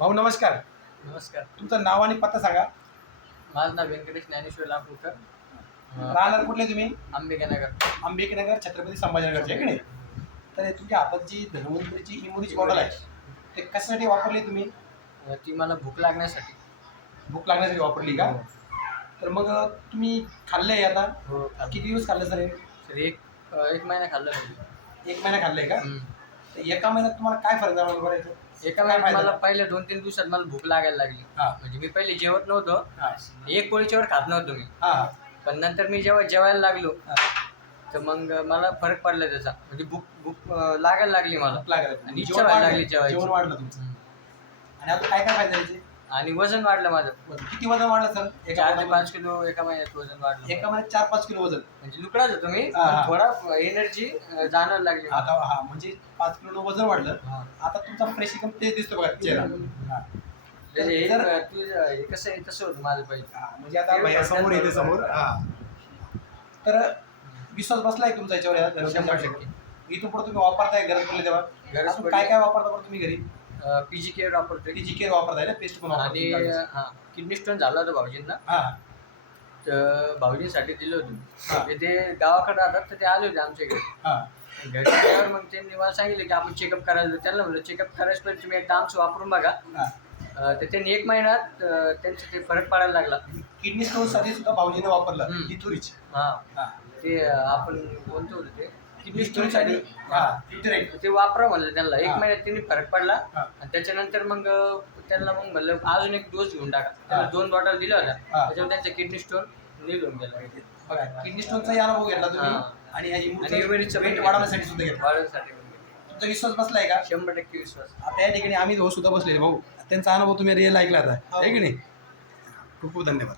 भाऊ नमस्कार. नमस्कार. तुमचं नाव आणि पत्ता सांगा. माझं नाव व्यंकटेश ज्ञानेश्वर लाखूरकर अं, राहणार कुठले तुम्ही? आंबेगनगर अंबेकनगर छत्रपती की नाही? तर हे तुमच्या हातात जी धन्वंतरीची इमुनीची बॉटल आहे. ते कशासाठी वापरली तुम्ही? ती मला भूक लागण्यासाठी. भूक लागण्यासाठी वापरली का? तर मग तुम्ही खाल्ले आता? हो किती दिवस खाल्ले सर हे? तर एक एक महिना खाल्लं एक महिना खाल्ले का. तर एका महिन्यात तुम्हाला काय फरक जाणवला बरं? एका काय महिन्यात फायदा? मला पहिल्या दोन तीन दिवसात मला भूक लागायला लागली हा म्हणजे मी पहिले जेवत नव्हतो हा एक पोळीच्यावर खात नव्हतो मी हा पण नंतर मी जेव्हा जेवायला लागलो हा. तर मग मला फरक पडला त्याचा म्हणजे भूक भूक अं, लागायला लागली मला लागली. आणि इच्छा जेवण व्हायला वाढलं. लागली जेवायची. जेवण वाढलं तुमचं हम्म. आणि आता काय काय फायदा याचे आणि वजन वाढलं माझं किती वजन वाढलं सर चार ते? पाच किलो एका महिन्यात वजन वाढलं एका महिन्यात चार पाच किलो वजन म्हणजे लुकडाच होतो मी. पण थोडा एनर्जी जाणवायला लागली. आता हा म्हणजे पाच किलो वजन वाढलं. आता तुमचा फ्रेश एकदम तेच दिसतो बघा चेहरा हा. कसं आहे तसं होतं माझं पहिले हा, म्हणजे आता समोर येते समोर तर विश्वास बसलाय तुमचा याच्यावर शंभर? टक्के इथून पुढे तुम्ही वापरताय गरज पडली तेव्हा. काय काय वापरता तुम्ही घरी पीजी केअर वापरतोय. ती जी केअर वापरताय ना? पेस्ट पण आणि वापरताय. हा किडनी स्टोन झाला होता भाऊजींना. हा. तर भाऊजींसाठी दिलं होतं. हा. म्हणजे ते गावाकडे राहतात तर ते आले होते आमच्या हा. घरी आल्यावर मग त्यांनी मला सांगितलं की आपण चेकअप करायला जाऊ. त्यांना म्हणलं चेकअप करायचं पहिले तुम्ही एकदा आमचं वापरून बघा. हा. अं, तर त्यांनी एक महिन्यात अं, त्यांचं ते फरक पडायला लागला. किडनी स्टोनसाठी सुद्धा भाऊजीने वापरलं. हम्म. हा. हा. ते अं, आपण कोणतं होतं ते. हा ते वापरा म्हणलं त्यांना एक. महिन्यात त्यांनी फरक पडला. आणि त्याच्यानंतर मग त्यांना मग म्हणलं अजून एक डोस घेऊन टाका त्यांना. दोन बॉटल दिल्या होत्या. त्याच्यावर त्यांचा किडनी स्टोन निघून गेला बघा किडनी स्टोनचाही अनुभव घेतला तुम्ही. आणि वेट वाढवण्यासाठी सुद्धा घेतला वाढवण्यासाठी. तुमचा विश्वास बसलाय का शंभर टक्के विश्वास आता या ठिकाणी आम्ही सुद्धा बसलेले भाऊ त्यांचा अनुभव तुम्ही रिअल ऐकला आता. आहे की नाही खूप खूप धन्यवाद